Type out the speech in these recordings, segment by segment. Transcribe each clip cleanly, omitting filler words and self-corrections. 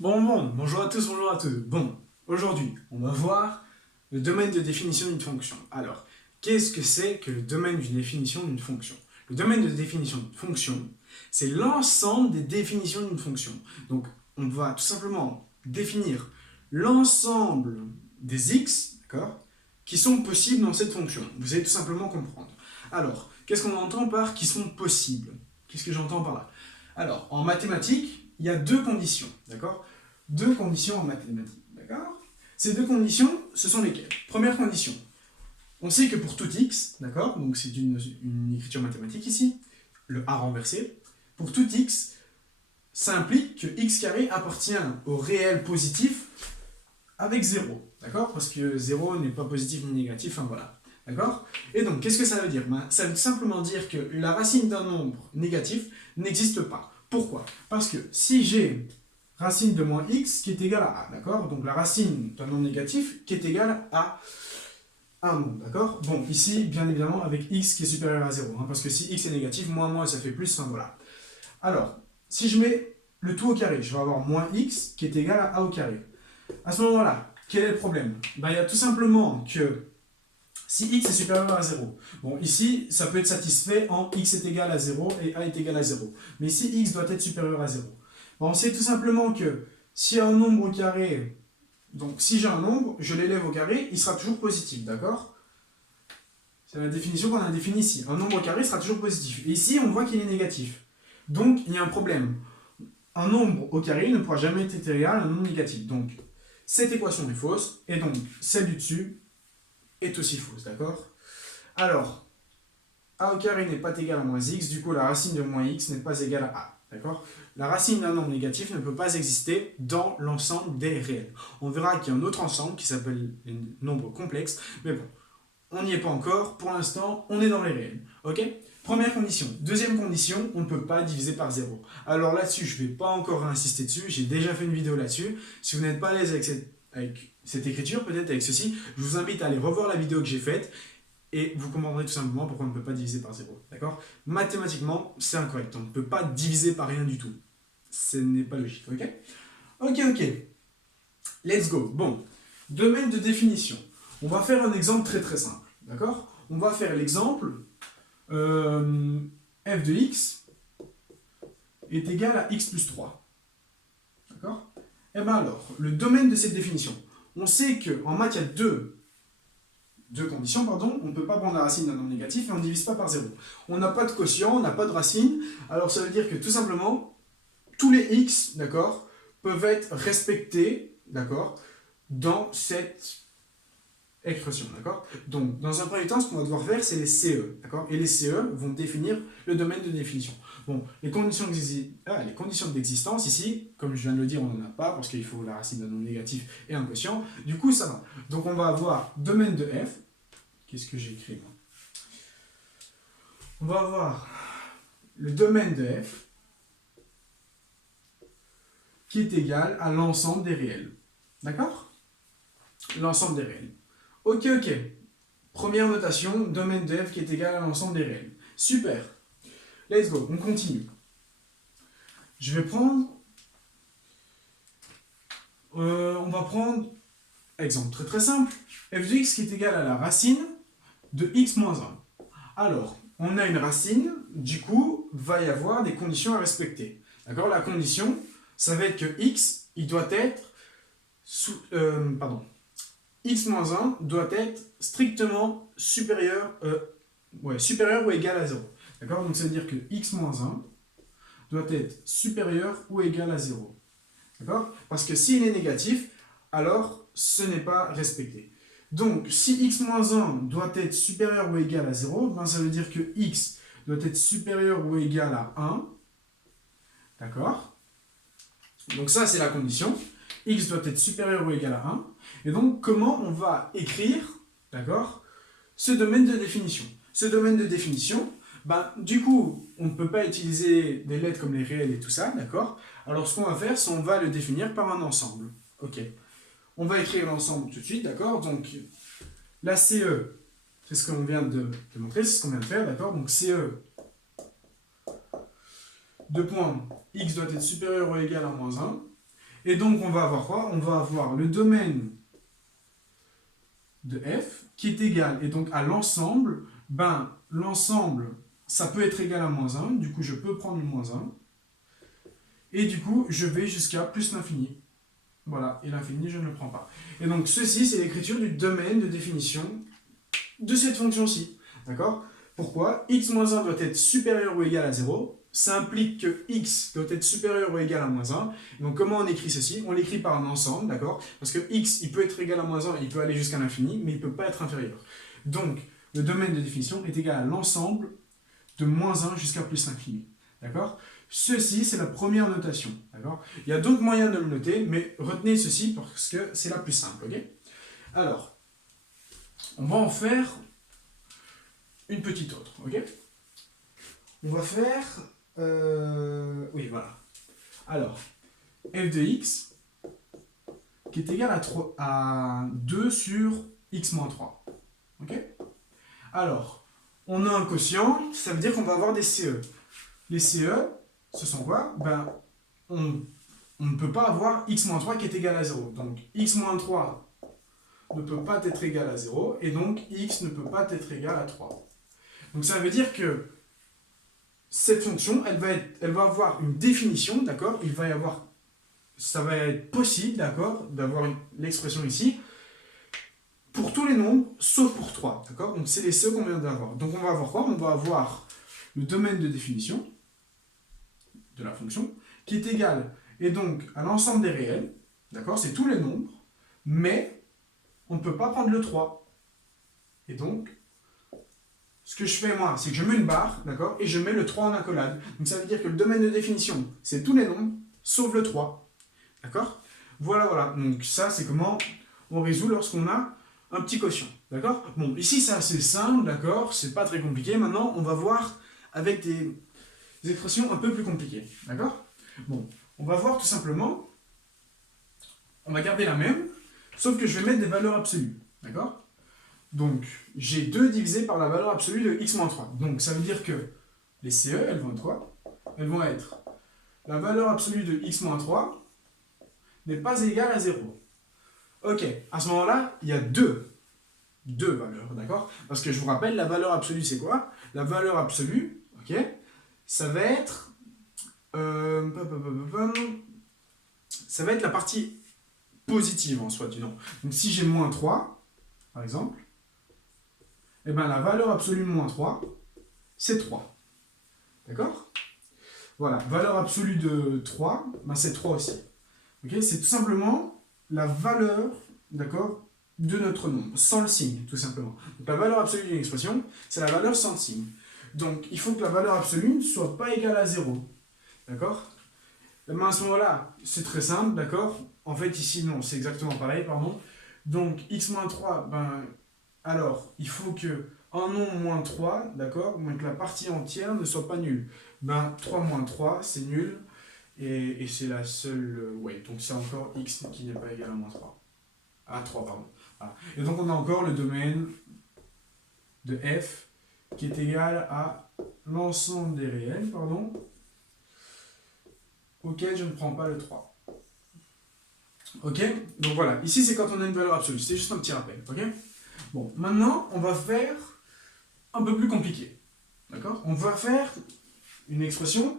Bonjour à tous, bonjour à tous. Bon, aujourd'hui, on va voir le domaine de définition d'une fonction. Alors, qu'est-ce que c'est que le domaine de définition d'une fonction? Le domaine de définition d'une fonction, c'est l'ensemble des définitions d'une fonction. Donc, on va tout simplement définir l'ensemble des x, d'accord, qui sont possibles dans cette fonction. Vous allez tout simplement comprendre. Alors, qu'est-ce qu'on entend par qui sont possibles? Qu'est-ce que j'entends par là? Alors, en mathématiques, il y a deux conditions, d'accord? Deux conditions en mathématiques, d'accord? Ces deux conditions, ce sont lesquelles? Première condition, on sait que pour tout x, d'accord? Donc c'est une écriture mathématique ici, le a renversé. Pour tout x, ça implique que x carré appartient au réel positif avec 0, d'accord? Parce que 0 n'est pas positif ni négatif, enfin voilà. D'accord? Et donc, qu'est-ce que ça veut dire? Ça veut simplement dire que la racine d'un nombre négatif n'existe pas. Pourquoi? Parce que si j'ai racine de moins x qui est égale à a, d'accord? Donc la racine d'un nombre négatif qui est égale à un nombre, d'accord? Bon, ici, bien évidemment, avec x qui est supérieur à 0, hein, parce que si x est négatif, moins, ça fait plus, enfin voilà. Alors, si je mets le tout au carré, je vais avoir moins x qui est égal à a au carré. À ce moment-là, quel est le problème? Ben, il y a tout simplement que si x est supérieur à 0, bon, ici, ça peut être satisfait en x est égal à 0 et a est égal à 0. Mais ici, x doit être supérieur à 0. Bon, on sait tout simplement que si un nombre au carré, donc si j'ai un nombre, je l'élève au carré, il sera toujours positif, d'accord? C'est la définition qu'on a définie ici. Un nombre au carré sera toujours positif. Et ici, on voit qu'il est négatif. Donc, il y a un problème. Un nombre au carré ne pourra jamais être égal à un nombre négatif. Donc, cette équation est fausse, et donc celle du dessus est aussi fausse, d'accord? Alors, a au carré n'est pas égal à moins x, du coup la racine de moins x n'est pas égale à a, d'accord? La racine d'un nombre négatif ne peut pas exister dans l'ensemble des réels. On verra qu'il y a un autre ensemble qui s'appelle les nombres complexes, mais bon, on n'y est pas encore, pour l'instant, on est dans les réels, ok? Première condition. Deuxième condition, on ne peut pas diviser par 0. Alors là-dessus, je ne vais pas encore insister dessus, j'ai déjà fait une vidéo là-dessus. Si vous n'êtes pas à l'aise avec cette écriture, peut-être avec ceci, je vous invite à aller revoir la vidéo que j'ai faite et vous comprendrez tout simplement pourquoi on ne peut pas diviser par 0. D'accord? Mathématiquement, c'est incorrect. On ne peut pas diviser par rien du tout. Ce n'est pas logique, ok? Ok. Let's go. Bon, domaine de définition. On va faire un exemple très simple. D'accord? On va faire l'exemple f de x est égal à x plus 3. D'accord? Et bien alors, le domaine de cette définition. On sait qu'en maths, il y a deux conditions, pardon, on ne peut pas prendre la racine d'un nombre négatif et on ne divise pas par 0. On n'a pas de quotient, on n'a pas de racine, alors ça veut dire que tout simplement, tous les x, d'accord, peuvent être respectés, d'accord, dans cette expression, d'accord? Donc, dans un premier temps, ce qu'on va devoir faire, c'est les CE, d'accord? Et les CE vont définir le domaine de définition. Bon, les conditions d'existence, ici, comme je viens de le dire, on n'en a pas, parce qu'il faut la racine d'un nombre négatif et un quotient. Du coup, ça va. Donc, on va avoir domaine de f. Qu'est-ce que j'ai écrit, moi? On va avoir le domaine de f qui est égal à l'ensemble des réels. D'accord? L'ensemble des réels. Ok. Première notation, domaine de f qui est égal à l'ensemble des réels. Super. Let's go, on continue. Je vais prendre... on va prendre, exemple très simple, f de x qui est égal à la racine de x moins 1. Alors, on a une racine, du coup, va y avoir des conditions à respecter. D'accord? La condition, ça va être que x, il doit être x moins 1 doit être strictement supérieur ou égal à 0. D'accord? Donc ça veut dire que x moins 1 doit être supérieur ou égal à 0. D'accord? Parce que s'il est négatif, alors ce n'est pas respecté. Donc si x moins 1 doit être supérieur ou égal à 0, ben, ça veut dire que x doit être supérieur ou égal à 1. D'accord? Donc ça c'est la condition. X doit être supérieur ou égal à 1. Et donc, comment on va écrire, d'accord, ce domaine de définition? Ce domaine de définition, ben, du coup, on ne peut pas utiliser des lettres comme les réels et tout ça, d'accord? Alors, ce qu'on va faire, c'est on va le définir par un ensemble. Ok. On va écrire l'ensemble tout de suite, d'accord? Donc, la CE, c'est ce qu'on vient de montrer, c'est ce qu'on vient de faire, d'accord? Donc, CE, deux points, x doit être supérieur ou égal à moins 1. Et donc, on va avoir quoi? On va avoir le domaine de f qui est égal, et donc à l'ensemble, ben, l'ensemble, ça peut être égal à moins 1, du coup, je peux prendre le moins 1, et du coup, je vais jusqu'à plus l'infini. Voilà, et l'infini, je ne le prends pas. Et donc, ceci, c'est l'écriture du domaine de définition de cette fonction-ci. D'accord? Pourquoi? X-1 doit être supérieur ou égal à 0. Ça implique que x doit être supérieur ou égal à moins 1. Donc, comment on écrit ceci? On l'écrit par un ensemble, d'accord? Parce que x, il peut être égal à moins 1, il peut aller jusqu'à l'infini, mais il ne peut pas être inférieur. Donc, le domaine de définition est égal à l'ensemble de moins 1 jusqu'à plus l'infini. D'accord? Ceci, c'est la première notation. D'accord? Il y a d'autres moyens de le noter, mais retenez ceci parce que c'est la plus simple. Ok? Alors, on va en faire une petite autre. Ok? On va faire... oui, voilà. Alors, f de x qui est égal à 2 sur x moins 3. Ok? Alors, on a un quotient, ça veut dire qu'on va avoir des CE. Les CE, ce sont quoi? Ben, on ne peut pas avoir x-3 qui est égal à 0. Donc, x-3 ne peut pas être égal à 0, et donc x ne peut pas être égal à 3. Donc, ça veut dire que cette fonction, elle va avoir une définition, d'accord? Ça va être possible, d'accord, d'avoir l'expression ici, pour tous les nombres, sauf pour 3, d'accord? Donc, c'est les CE qu'on vient d'avoir. Donc, on va avoir quoi? On va avoir le domaine de définition de la fonction, qui est égal, et donc, à l'ensemble des réels, d'accord? C'est tous les nombres, mais on ne peut pas prendre le 3. Et donc, ce que je fais, moi, c'est que je mets une barre, d'accord? Et je mets le 3 en accolade. Donc, ça veut dire que le domaine de définition, c'est tous les nombres, sauf le 3. D'accord? Voilà, voilà. Donc, ça, c'est comment on résout lorsqu'on a un petit quotient. D'accord? Bon, ici, c'est assez simple, d'accord? C'est pas très compliqué. Maintenant, on va voir avec des expressions un peu plus compliquées. D'accord? Bon, on va voir tout simplement, on va garder la même, sauf que je vais mettre des valeurs absolues. D'accord? Donc, j'ai 2 divisé par la valeur absolue de x-3. Donc, ça veut dire que les CE, elles vont être quoi? Elles vont être la valeur absolue de x-3 n'est pas égale à 0. Ok, à ce moment-là, il y a deux valeurs, d'accord? Parce que je vous rappelle, la valeur absolue, c'est quoi? La valeur absolue, ok, ça va être... ça va être la partie positive en soi du nombre. Donc si j'ai moins 3, par exemple, eh ben la valeur absolue de moins 3, c'est 3. D'accord? Voilà, valeur absolue de 3, ben c'est 3 aussi. Okay, c'est tout simplement la valeur, d'accord, de notre nombre, sans le signe, tout simplement. Donc, la valeur absolue d'une expression, c'est la valeur sans le signe. Donc, il faut que la valeur absolue ne soit pas égale à 0. D'accord? Mais à ce moment-là, c'est très simple, d'accord? En fait, ici, non, c'est exactement pareil, pardon. Donc, x-3, ben, alors, il faut que un nombre moins 3, d'accord, mais que la partie entière ne soit pas nulle. Ben, 3 moins 3, c'est nul. Et c'est la seule... ouais, donc c'est encore x qui n'est pas égal à moins 3. À 3, pardon. Voilà. Et donc on a encore le domaine de f qui est égal à l'ensemble des réels, pardon, auquel je ne prends pas le 3. Ok? Donc voilà, ici c'est quand on a une valeur absolue. C'est juste un petit rappel. Ok? Bon, maintenant on va faire un peu plus compliqué. D'accord? On va faire une expression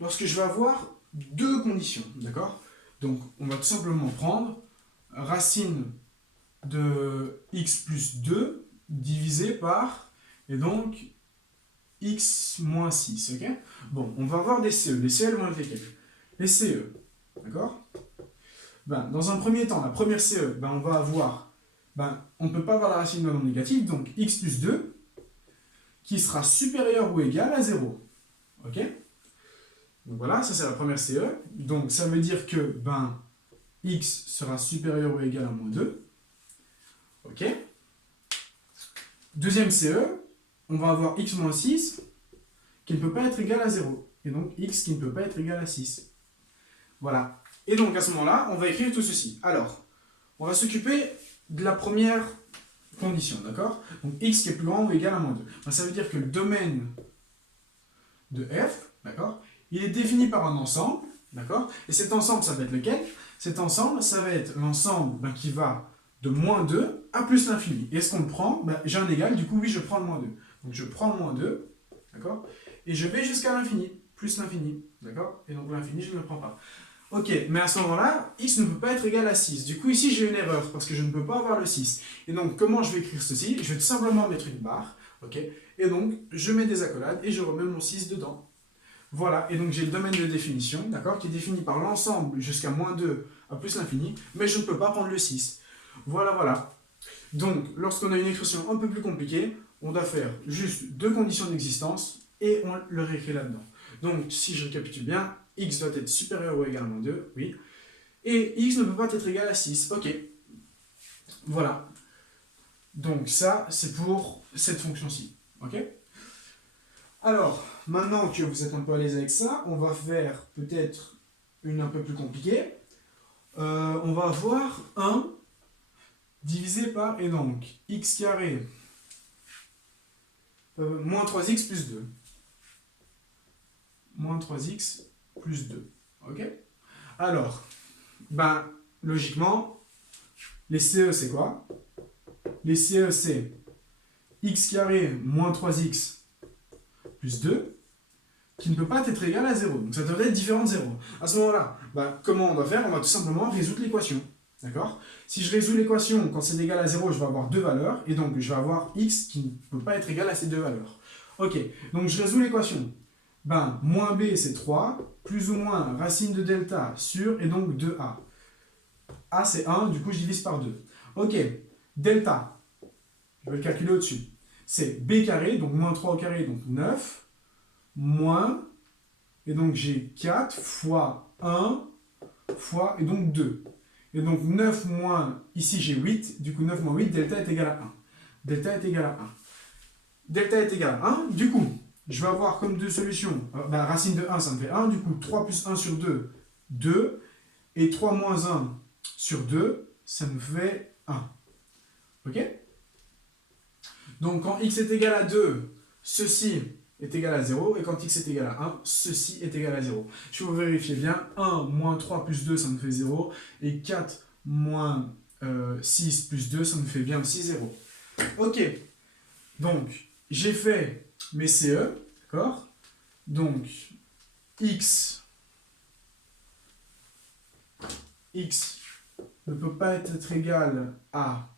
lorsque je vais avoir 2 conditions, d'accord? Donc, on va tout simplement prendre racine de x plus 2 divisé par, et donc, x moins 6, ok? Bon, on va avoir des CE. Les CE, elles vont être lesquelles? Les CE, d'accord? Ben, dans un premier temps, la première CE, ben, on va avoir, ben, on ne peut pas avoir la racine d'un nombre négatif, donc x plus 2, qui sera supérieur ou égal à 0, ok? Donc voilà, ça c'est la première CE. Donc ça veut dire que ben, x sera supérieur ou égal à moins 2. Ok. Deuxième CE, on va avoir x moins 6 qui ne peut pas être égal à 0. Et donc x qui ne peut pas être égal à 6. Voilà. Et donc à ce moment-là, on va écrire tout ceci. Alors, on va s'occuper de la première condition, d'accord? Donc x qui est plus grand ou égal à moins 2. Ben, ça veut dire que le domaine de f, d'accord, il est défini par un ensemble, d'accord? Et cet ensemble, ça va être lequel? Cet ensemble, ça va être l'ensemble qui va de moins 2 à plus l'infini. Est-ce qu'on le prend? J'ai un égal, du coup, oui, je prends le moins 2. Donc, je prends le moins 2, d'accord? Et je vais jusqu'à l'infini, plus l'infini, d'accord? Et donc, l'infini, je ne le prends pas. Ok, mais à ce moment-là, x ne peut pas être égal à 6. Du coup, ici, j'ai une erreur, parce que je ne peux pas avoir le 6. Et donc, comment je vais écrire ceci? Je vais tout simplement mettre une barre, ok? Et donc, je mets des accolades, et je remets mon 6 dedans. Voilà, et donc j'ai le domaine de définition, d'accord, qui est défini par l'ensemble jusqu'à moins 2 à plus l'infini, mais je ne peux pas prendre le 6. Voilà, voilà. Donc, lorsqu'on a une expression un peu plus compliquée, on doit faire juste deux conditions d'existence, et on le réécrit là-dedans. Donc, si je récapitule bien, x doit être supérieur ou égal à moins 2, oui, et x ne peut pas être égal à 6, ok. Voilà. Donc ça, c'est pour cette fonction-ci, ok. Alors, maintenant que vous êtes un peu à l'aise avec ça, on va faire peut-être une un peu plus compliquée. On va avoir 1 divisé par, et donc, x carré moins 3x plus 2. Moins 3x plus 2. Ok? Alors, logiquement, les CE, c'est quoi? Les CE, c'est x carré moins 3x plus 2, qui ne peut pas être égal à 0. Donc ça devrait être différent de 0. À ce moment-là, comment on doit faire? On va tout simplement résoudre l'équation. D'accord? Si je résous l'équation, quand c'est égal à 0, je vais avoir deux valeurs, et donc je vais avoir x qui ne peut pas être égal à ces deux valeurs. Ok, donc je résous l'équation. Moins b, c'est 3, plus ou moins racine de delta sur, et donc 2a. A, c'est 1, du coup je divise par 2. Ok, delta, je vais le calculer au-dessus. C'est b carré, donc moins 3 au carré, donc 9, moins, et donc j'ai 4 fois 1 fois, et donc 2. Et donc 9 moins, ici j'ai 8, du coup 9 moins 8, delta est égal à 1. Delta est égal à 1. Delta est égal à 1, du coup, je vais avoir comme deux solutions, racine de 1, ça me fait 1, du coup 3 plus 1 sur 2, 2, et 3 moins 1 sur 2, ça me fait 1. Ok? Donc quand x est égal à 2, ceci est égal à 0, et quand x est égal à 1, ceci est égal à 0. Je vais vous vérifier bien, 1 moins 3 plus 2, ça me fait 0, et 4 moins 6 plus 2, ça me fait bien aussi 0. Ok, donc j'ai fait mes CE, d'accord? Donc x ne peut pas être égal à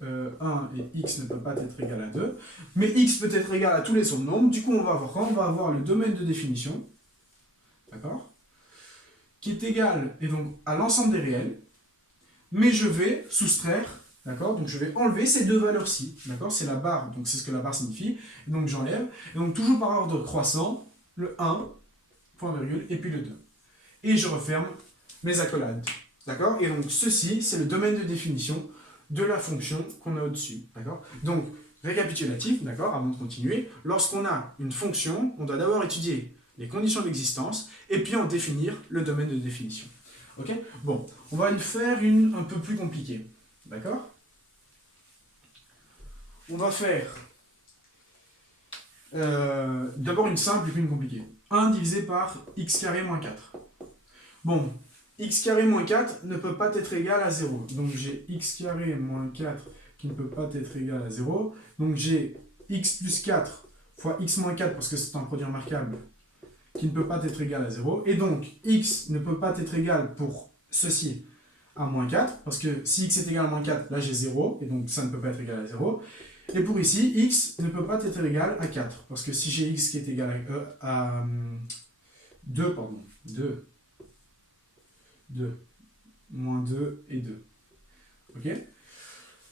1 et x ne peut pas être égal à 2, mais x peut être égal à tous les sommes nombres. Du coup, on va avoir quoi? On va avoir le domaine de définition, d'accord, qui est égal et donc, à l'ensemble des réels, mais je vais soustraire, d'accord, donc je vais enlever ces deux valeurs-ci, d'accord, c'est la barre, donc c'est ce que la barre signifie, et donc j'enlève, et donc toujours par ordre croissant, le 1, point virgule, et puis le 2. Et je referme mes accolades, d'accord, et donc ceci, c'est le domaine de définition de la fonction qu'on a au-dessus, d'accord. Donc, récapitulatif, d'accord, avant de continuer, lorsqu'on a une fonction, on doit d'abord étudier les conditions d'existence, et puis en définir le domaine de définition. Ok? Bon, on va faire une un peu plus compliquée, d'accord. On va faire d'abord une simple et puis une compliquée. 1 divisé par x carré moins 4. Bon, x carré moins 4 ne peut pas être égal à 0. Donc j'ai x carré moins 4 qui ne peut pas être égal à 0. Donc j'ai x plus 4 fois x moins 4, parce que c'est un produit remarquable, qui ne peut pas être égal à 0. Et donc x ne peut pas être égal pour ceci à moins 4, parce que si x est égal à moins 4, là j'ai 0, et donc ça ne peut pas être égal à 0. Et pour ici, x ne peut pas être égal à 4, parce que si j'ai x qui est égal à 2, pardon, 2, moins 2 et 2. Ok?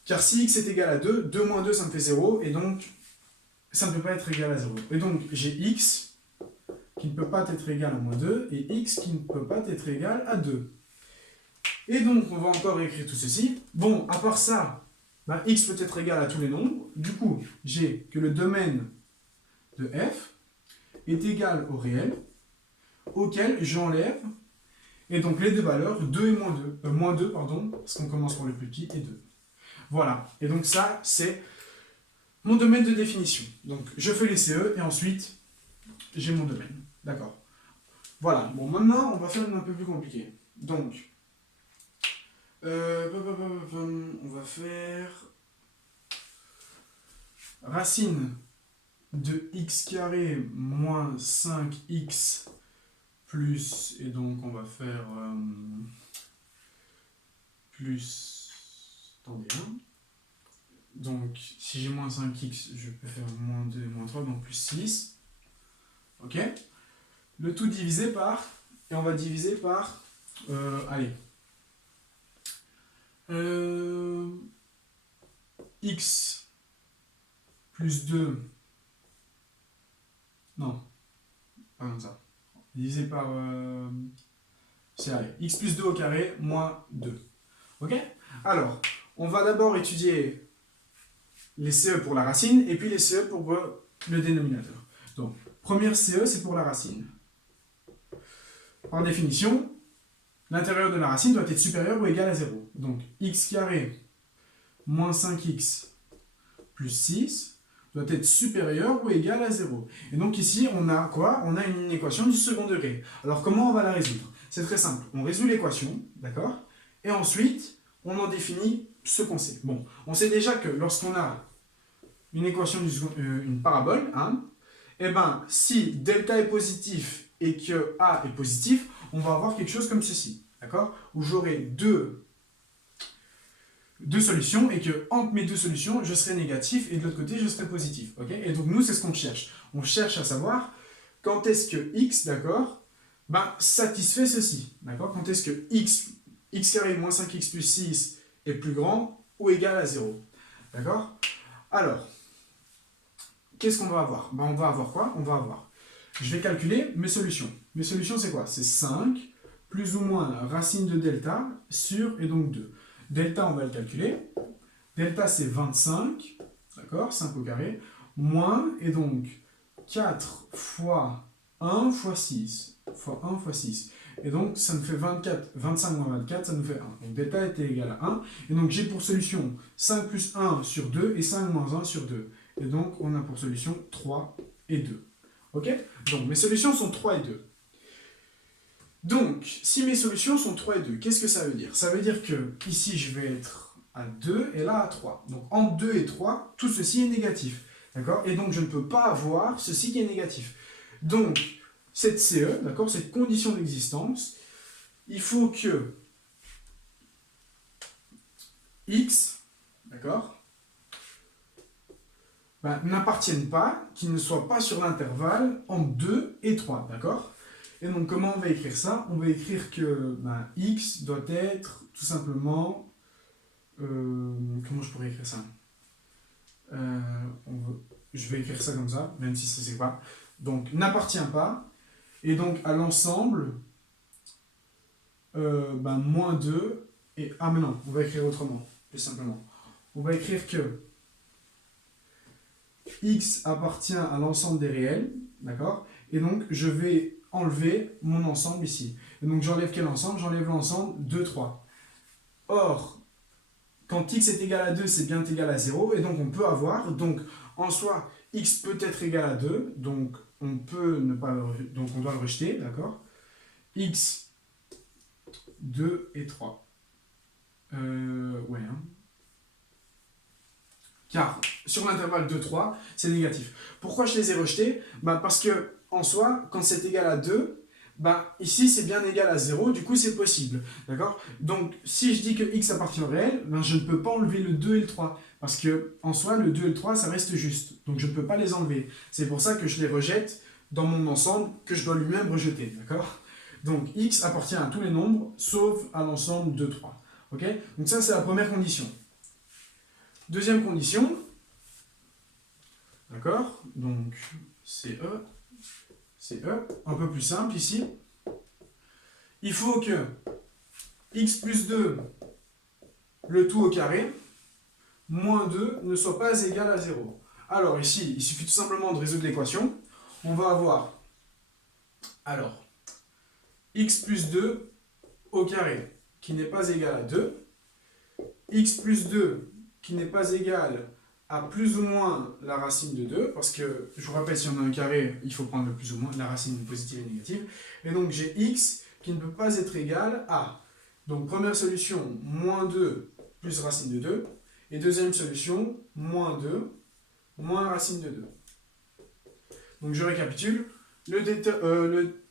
Car si x est égal à 2, 2 moins 2 ça me fait 0, et donc ça ne peut pas être égal à 0. Et donc j'ai x qui ne peut pas être égal à moins 2, et x qui ne peut pas être égal à 2. Et donc on va encore écrire tout ceci. Bon, à part ça, x peut être égal à tous les nombres. Du coup, j'ai que le domaine de f est égal au réel, auquel j'enlève, et donc les deux valeurs, 2 et moins 2, pardon, parce qu'on commence par le plus petit, et 2. Voilà, et donc ça, c'est mon domaine de définition. Donc je fais les CE, et ensuite, j'ai mon domaine. D'accord. Voilà, bon, maintenant, on va faire une un peu plus compliquée. Donc, On va faire racine de x carré moins 5x plus, et donc on va faire plus, attendez, hein. Donc si j'ai moins 5x, je peux faire moins 2 et moins 3, donc plus 6. Ok. Le tout divisé par, et on va diviser par, allez, x plus 2, non, pas comme ça, divisé par, c'est allez, x plus 2 au carré moins 2. Ok. Alors, on va d'abord étudier les CE pour la racine et puis les CE pour le dénominateur. Donc, première CE, c'est pour la racine. Par définition, l'intérieur de la racine doit être supérieur ou égal à 0. Donc, x carré moins 5x plus 6 doit être supérieur ou égal à 0. Et donc ici, on a quoi? On a une équation du second degré. Alors, comment on va la résoudre? C'est très simple. On résout l'équation, d'accord? Et ensuite, on en définit ce qu'on sait. Bon, on sait déjà que lorsqu'on a une équation une parabole, hein, et ben, si delta est positif et que A est positif, on va avoir quelque chose comme ceci, d'accord? Où j'aurai deux solutions et que entre mes deux solutions, je serai négatif et de l'autre côté, je serai positif, ok? Et donc nous, c'est ce qu'on cherche. On cherche à savoir quand est-ce que x, d'accord, ben, satisfait ceci, d'accord? Quand est-ce que x carré moins 5x plus 6 est plus grand ou égal à 0, d'accord? Alors, qu'est-ce qu'on va avoir? Ben, on va avoir quoi? On va avoir, je vais calculer mes solutions. Mes solutions, c'est quoi? C'est 5 plus ou moins racine de delta sur, et donc 2. Delta, on va le calculer. Delta, c'est 25, d'accord? 5 au carré, moins, et donc 4 fois 1 fois 6, fois 1 fois 6. Et donc, ça nous fait 24, 25 moins 24, ça nous fait 1. Donc, delta était égal à 1. Et donc, j'ai pour solution 5 plus 1 sur 2 et 5 moins 1 sur 2. Et donc, on a pour solution 3 et 2. Ok? Donc, mes solutions sont 3 et 2. Donc, si mes solutions sont 3 et 2, qu'est-ce que ça veut dire? Ça veut dire que ici, je vais être à 2 et là à 3. Donc, entre 2 et 3, tout ceci est négatif. D'accord? Et donc, je ne peux pas avoir ceci qui est négatif. Donc, cette CE, d'accord, cette condition d'existence, il faut que x, d'accord, ben, n'appartienne pas, qu'il ne soit pas sur l'intervalle entre 2 et 3, d'accord? Et donc, comment on va écrire ça? On va écrire que ben, x doit être tout simplement... comment je pourrais écrire ça? Je vais écrire ça comme ça, même si ça ne sait pas. Donc, n'appartient pas. Et donc, à l'ensemble, ben, moins 2. Et, ah, mais non, on va écrire autrement, plus simplement. On va écrire que x appartient à l'ensemble des réels, d'accord? Et donc, je vais enlever mon ensemble ici. Et donc, j'enlève quel ensemble? J'enlève l'ensemble 2, 3. Or, quand x est égal à 2, c'est bien égal à 0. Et donc, on peut avoir, donc, en soi, x peut être égal à 2. Donc, on peut ne pas donc, on doit le rejeter, d'accord? X, 2 et 3. Ouais, hein. Car sur l'intervalle 2, 3, c'est négatif. Pourquoi je les ai rejetés? Ben parce que, en soi, quand c'est égal à 2, ben ici c'est bien égal à 0, du coup c'est possible. D'accord? Donc, si je dis que x appartient au réel, ben, je ne peux pas enlever le 2 et le 3. Parce que, en soi, le 2 et le 3, ça reste juste. Donc, je ne peux pas les enlever. C'est pour ça que je les rejette dans mon ensemble que je dois lui-même rejeter. D'accord? Donc, x appartient à tous les nombres, sauf à l'ensemble 2, 3. Ok? Donc, ça, c'est la première condition. Deuxième condition, d'accord, donc c'est un peu plus simple ici. Il faut que x plus 2, le tout au carré, moins 2 ne soit pas égal à 0. Alors ici, il suffit tout simplement de résoudre l'équation. On va avoir, alors, x plus 2 au carré, qui n'est pas égal à 2, x plus 2 qui n'est pas égal à plus ou moins la racine de 2, parce que, je vous rappelle, si on a un carré, il faut prendre le plus ou moins, la racine positive et négative, et donc j'ai x qui ne peut pas être égal à Donc première solution, moins 2 plus racine de 2. Et deuxième solution, moins 2 moins racine de 2. Donc je récapitule. Le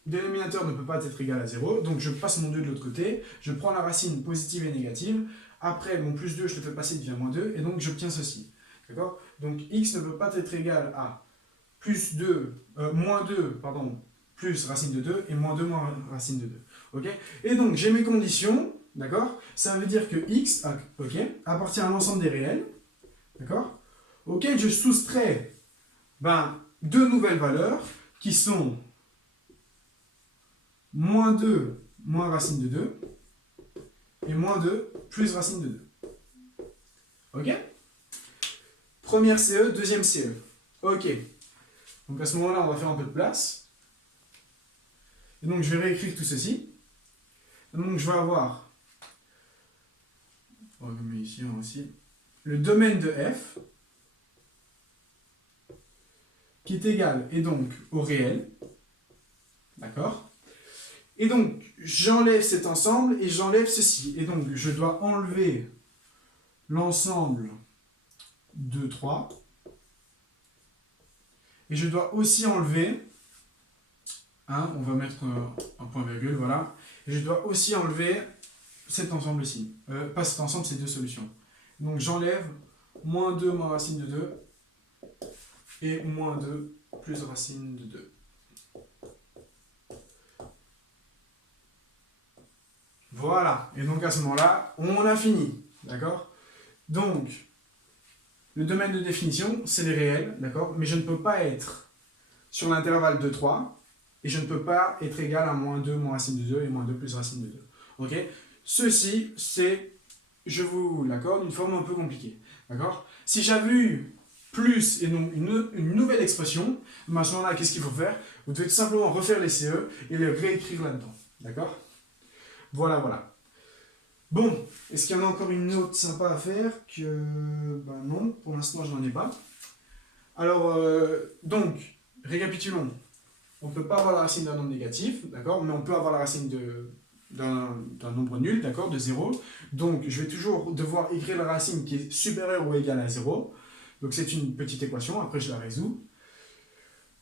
dénominateur ne peut pas être égal à 0. Donc je passe mon 2 de l'autre côté. Je prends la racine positive et négative. Après, mon plus 2, je le fais passer, il devient moins 2. Et donc j'obtiens ceci. D'accord? Donc x ne peut pas être égal à moins 2, pardon, plus racine de 2 et moins 2 moins racine de 2. Ok? Et donc j'ai mes conditions. D'accord? Ça veut dire que x appartient à l'ensemble des réels. D'accord? Auquel je soustrais deux nouvelles valeurs qui sont moins 2 moins racine de 2 et moins 2 plus racine de 2. Ok? Première CE, deuxième CE. Ok. Donc à ce moment-là, on va faire un peu de place. Et donc je vais réécrire tout ceci. Et donc je vais avoir, on va mettre ici aussi, le domaine de f qui est égal et donc au réel. D'accord? Et donc j'enlève cet ensemble et j'enlève ceci. Et donc je dois enlever l'ensemble de 3. Et je dois aussi enlever, on va mettre un point virgule, voilà. Et je dois aussi enlever cet ensemble-ci. Pas cet ensemble, c'est deux solutions. Donc j'enlève moins 2 moins racine de 2 et moins 2 plus racine de 2. Voilà. Et donc à ce moment-là, on a fini. D'accord? Donc, le domaine de définition, c'est les réels, d'accord? Mais je ne peux pas être sur l'intervalle de 3 et je ne peux pas être égal à moins 2 moins racine de 2 et moins 2 plus racine de 2. Ok? Ceci, c'est, je vous l'accorde, une forme un peu compliquée. D'accord? Si j'avais eu plus et non une nouvelle expression, à ce moment-là, qu'est-ce qu'il faut faire? Vous devez tout simplement refaire les CE et les réécrire là-dedans. D'accord? Voilà, voilà. Bon, est-ce qu'il y en a encore une autre sympa à faire que... non, pour l'instant, je n'en ai pas. Alors, donc, récapitulons. On ne peut pas avoir la racine d'un nombre négatif, d'accord? Mais on peut avoir la racine d'un nombre nul, d'accord? De 0. Donc, je vais toujours devoir écrire la racine qui est supérieure ou égale à 0. Donc, c'est une petite équation. Après, je la résous.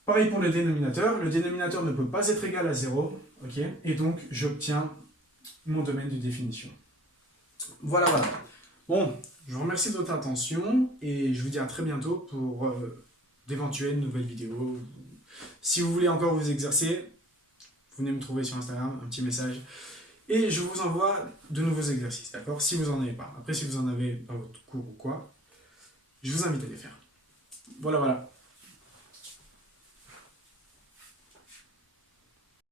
Pareil pour le dénominateur. Le dénominateur ne peut pas être égal à 0. Ok? Et donc, j'obtiens mon domaine de définition. Voilà, voilà. Bon, je vous remercie de votre attention et je vous dis à très bientôt pour d'éventuelles nouvelles vidéos. Si vous voulez encore vous exercer, vous venez me trouver sur Instagram, un petit message. Et je vous envoie de nouveaux exercices, d'accord? Si vous n'en avez pas. Après, si vous en avez dans votre cours ou quoi, je vous invite à les faire. Voilà, voilà.